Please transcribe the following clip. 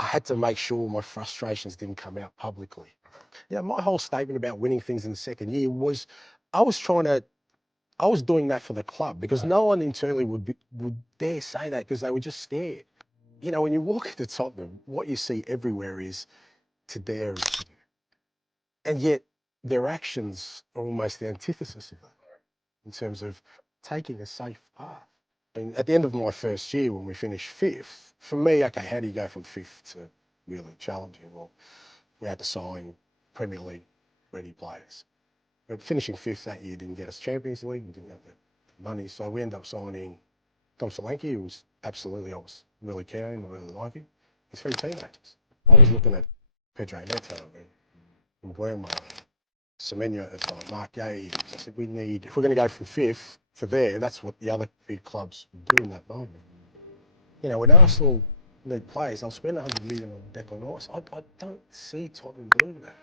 I had to make sure my frustrations didn't come out publicly. Yeah, my whole statement about winning things in the second year was I was trying to I was doing that for the club because no one internally would dare say that because they would just stare. You know, when you walk into Tottenham, what you see everywhere is to dare, and yet their actions are almost the antithesis of that in terms of taking a safe path. And at the end of my first year, when we finished fifth, for me, okay, how do you go from fifth to really challenging? Well, we had to sign Premier League ready players. But finishing fifth that year didn't get us Champions League. We didn't have the money, so we ended up signing Tom Solanke, who was absolutely, I was really keen, I really like him. He's three teenagers. I was looking at Pedro Neto and Guillermo, Semenyo at the time, Mark Gay. I said, we need, if we're going to go from fifth to there, that's what the other big clubs do in that moment. You know, when Arsenal need players, they'll spend 100 million on Declan Rice. I don't see Tottenham doing that.